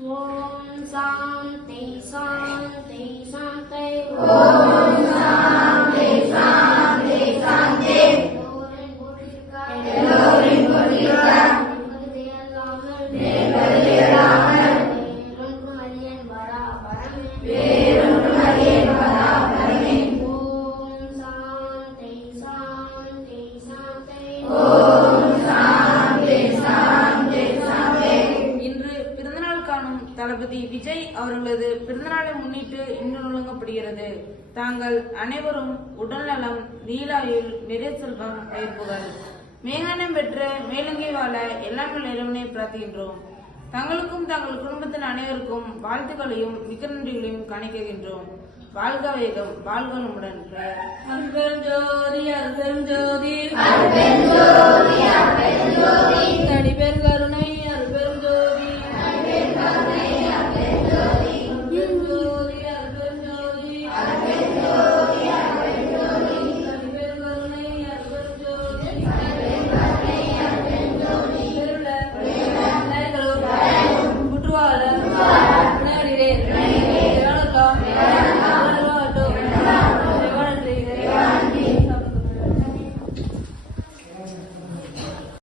三三，地三，地三，地。காணும் தளபதி விஜய் அவர்களது பிறந்தநாளை முன்னிட்டு இன்று வழங்கப்படுகிறது தாங்கள் அனைவரும் உடல்நலம் நீலாயுள் நிறைய செல்வம் பயிர்ப்புகள் மேகானம் பெற்று மேலுங்கி வாழ எல்லாம் இறைவனை பிரார்த்திக்கின்றோம். தங்களுக்கும் தங்கள் குடும்பத்தின் அனைவருக்கும் வாழ்த்துக்களையும் மிக்க நன்றிகளையும் காணிக்கின்றோம் வாழ்க வேகம் வாழ்க நம்முடன் அன்பெரும் ஜோதி அருபெரும் ஜோதி